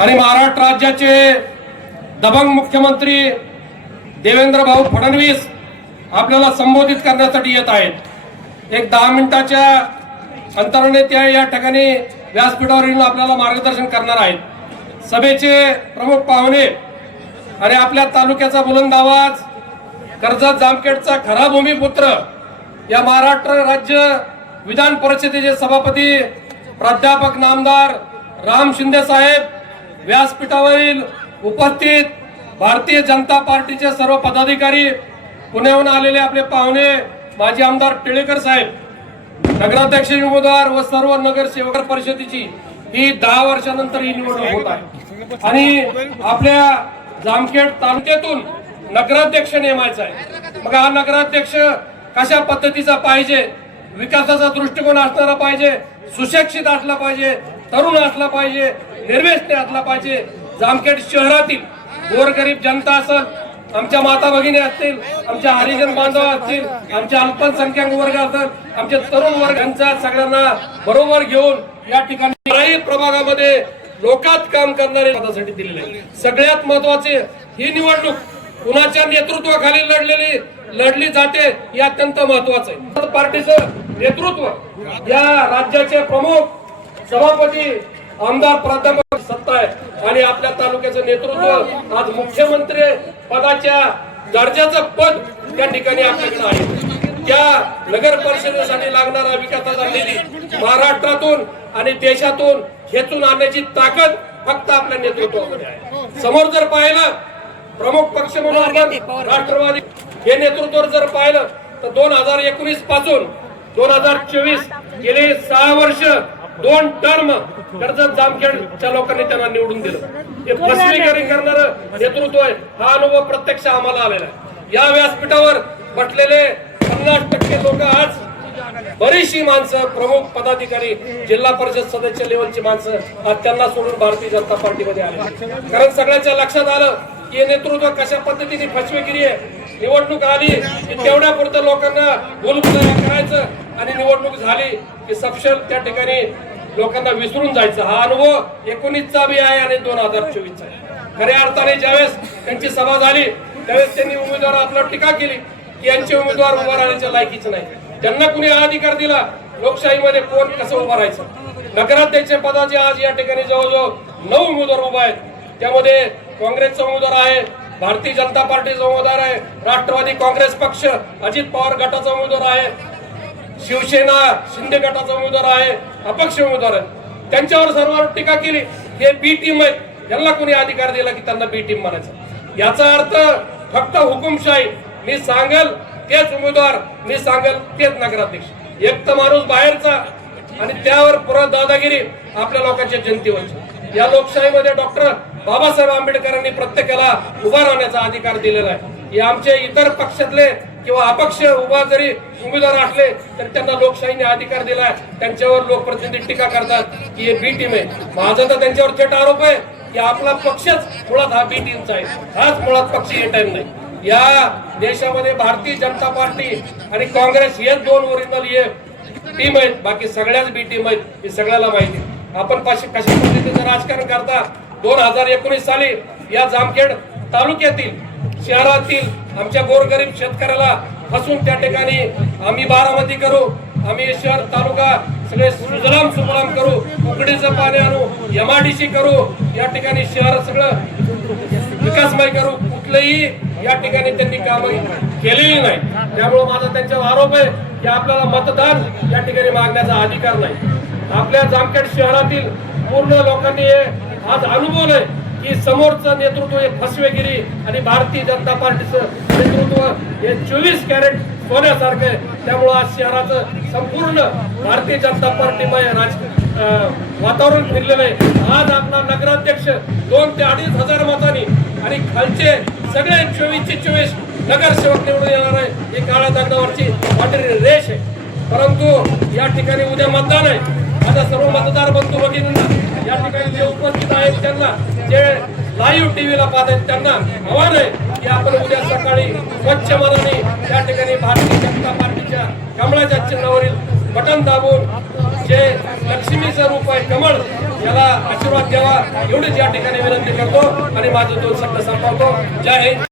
आणि महाराष्ट्र राज्याचे दबंग मुख्यमंत्री देवेंद्र भाऊ फडणवीस आपल्याला संबोधित करण्यासाठी येत आहेत. एक दहा मिनिटाच्या अंतराने त्या या ठिकाणी व्यासपीठावर येऊन आपल्याला मार्गदर्शन करणार आहेत. सभेचे प्रमुख पाहुणे आणि आपल्या तालुक्याचा बुलंद आवाज कर्जत जामखेडचा खरा भूमिपुत्र या महाराष्ट्र राज्य विधान परिषदेचे सभापती प्राध्यापक नामदार राम शिंदे साहेब व्यासपीठावरील उपस्थित भारतीय जनता पार्टीचे सर्व पदाधिकारी पुण्याहून आलेले आपले पाहुणे माजी आमदार टिळेकर साहेब नगराध्यक्ष उमेदवार व सर्व नगरसेवक परिषदेची ही दहा वर्षानंतर ही निवडणूक होत आहे. आणि आपल्या जामखेड तालुक्यातून नगराध्यक्ष नेमायचा आहे. मग हा नगराध्यक्ष कशा पद्धतीचा पाहिजे? विकासाचा दृष्टिकोन असणारा पाहिजे? सुशिक्षित असला पाहिजे? तरुण असला पाहिजे निर्वेशने असला पाहिजे जामखेड शहरातील गोरगरीब जनता असेल आमच्या माता भगिनी असतील आमच्या हरिजन बांधव असतील आमच्या अल्पसंख्याक वर्ग असतील आमच्या तरुण वर्गांचा सगळ्यांना बरोबर घेऊन या ठिकाणी प्रभागामध्ये लोकात काम करणारे पदासाठी दिलेले आहे. सगळ्यात महत्त्वाचे ही निवडणूक कुणाच्या नेतृत्वाखाली लढलेली लढली जाते हे अत्यंत महत्वाचं आहे पार्टीचं नेतृत्व या राज्याचे प्रमुख सभापती आमदार प्राध्यापक सत्ता आहे. आणि आपल्या तालुक्याचं नेतृत्व आज मुख्यमंत्री पदाच्या दर्जाचं पद त्या ठिकाणी आपल्याकडे आहे. त्या नगर परिषदेसाठी लागणारा विकासाचा निधी महाराष्ट्रातून आणि देशातून खेचून आणण्याची ताकद फक्त आपल्या नेतृत्वामध्ये आहे. समोर जर पाहिलं प्रमुख पक्ष म्हणून आपण राष्ट्रवादी हे नेतृत्व जर पाहिलं तर दोन हजार एकोणीसपासून दोन हजार चोवीस गेले सहा वर्ष दोन टर्म कर्जत जामखेडच्या लोकांनी त्यांना निवडून दिलं. हे फसवेगिरी करणार नेतृत्व आहे हा अनुभव प्रत्यक्ष आम्हाला आलेला आहे. या व्यासपीठावर बसलेले पन्नास टक्के लोक आज बरीचशी माणसं प्रमुख पदाधिकारी जिल्हा परिषद सदस्य लेवलची माणसं आज त्यांना सोडून भारतीय जनता पार्टीमध्ये आले कारण सगळ्यांच्या लक्षात आलं की हे नेतृत्व कशा पद्धतीने फसवेगिरी आहे निवडणूक आली की तेवढ्या पुरतं लोकांना बोलबुलाया करायचं आणि निवडणूक झाली की सपशेल त्या ठिकाणी लोकांना विसरून जायचं. हा अनुभव एकोणीसचा बी आहे आणि दोन हजार चोवीसचा खऱ्या अर्थाने ज्यावेळेस त्यांची सभा झाली त्यावेळेस त्यांनी उमेदवार आपल्यावर टीका केली की यांचे उमेदवार उभा राहण्याच्या लायकीच नाही. त्यांना कुणी हा अधिकार दिला लोकशाहीमध्ये कोण कसं उभं राहायचं? नगराध्यक्ष पदाचे आज या ठिकाणी जवळजवळ नऊ उमेदवार उभा आहेत. त्यामध्ये काँग्रेसचा उमेदवार आहे भारतीय जनता पार्टीचा उमेदवार आहे राष्ट्रवादी काँग्रेस पक्ष अजित पवार गटाचा उमेदवार आहे शिवसेना शिंदे गटाचा उमेदवार आहे अपक्ष उमेदवार आहे. त्यांच्यावर सर्वांवर टीका केली हे बी टीम आहेत. यांना कोणी अधिकार दिला की त्यांना बी टीम म्हणायचं? याचा अर्थ फक्त हुकुमशाही. मी सांगेल तेच उमेदवार मी सांगेल तेच नगराध्यक्ष. एक तर माणूस बाहेरचा आणि त्यावर पुरा दादागिरी आपल्या लोकांच्या जनतेवरची. या लोकशाहीमध्ये डॉक्टर बाबासाहेब आंबेडकरांनी प्रत्येकाला उभा राहण्याचा अधिकार दिलेला आहे. हे आमचे इतर पक्षातले किंवा अपक्ष उभा जरी उमेदवार असले तर त्यांना लोकशाहीने अधिकार दिलाय त्यांच्यावर लोकप्रतिनिधी टीका करतात की हे बी टीम आहे. माझा तर त्यांच्यावर थेट आरोप आहे की आपला पक्षच मुळात हा बी टीमचा आहे. हाच मुळात पक्ष ए टाइम नाही. या देशामध्ये भारतीय जनता पार्टी आणि काँग्रेस हेच दोन ओरिजिनल हे टीम आहेत. बाकी सगळ्याच बी टीम आहेत. हे सगळ्याला माहिती आहे. आपण कशा कशा पद्धतीचं राजकारण करता? दोन हजार एकोणीस साली या जामखेड तालुक्यातील शहरातील आमच्या गोरगरीब शेतकऱ्याला फसून त्या ठिकाणी आम्ही बारामती करू आम्ही शहर तालुका सगळे सुजलाम सुफलाम करू उकडीचं पाणी आणू एमआरडीसी करू या ठिकाणी शहर सगळं विकासमय करू कुठलंही या ठिकाणी त्यांनी कामं केलेली नाही. त्यामुळे माझा त्यांच्यावर आरोप आहे की आपल्याला मतदान या ठिकाणी मागण्याचा अधिकार नाही. आपल्या जामखेड शहरातील पूर्ण लोकांनी हे आज अनुभवलंय की समोरचं नेतृत्व हे फसवेगिरी आणि भारतीय जनता पार्टीचं नेतृत्व हे चोवीस कॅरेट सोन्यासारखं आहे. त्यामुळं आज शहराचं संपूर्ण भारतीय जनता पार्टीमय राज वातावरण फिरलेलं आहे. आज आपला नगराध्यक्ष दोन ते अडीच हजार मतांनी आणि खालचे सगळे चोवीसचे चोवीस नगरसेवक निवडून येणार आहे. ही काळ्या दगडावरची पांढरी रेष आहे. परंतु या ठिकाणी उद्या मतदान आहे. माझा सर्व मतदार बंधू भगिनींना या ठिकाणी जे उपस्थित आहेत त्यांना जे लाईव्ह टीव्हीला पाहत आहेत त्यांना आव्हान आहे की आपण उद्या सकाळी स्वच्छ मनाने या ठिकाणी भारतीय जनता पार्टीच्या कमळाच्या चिन्हावरील बटन दाबून जे लक्ष्मीचं रूप आहे कमळ याला आशीर्वाद द्यावा एवढीच या ठिकाणी विनंती करतो आणि माझं दोन शब्द संपवतो जय हिंद.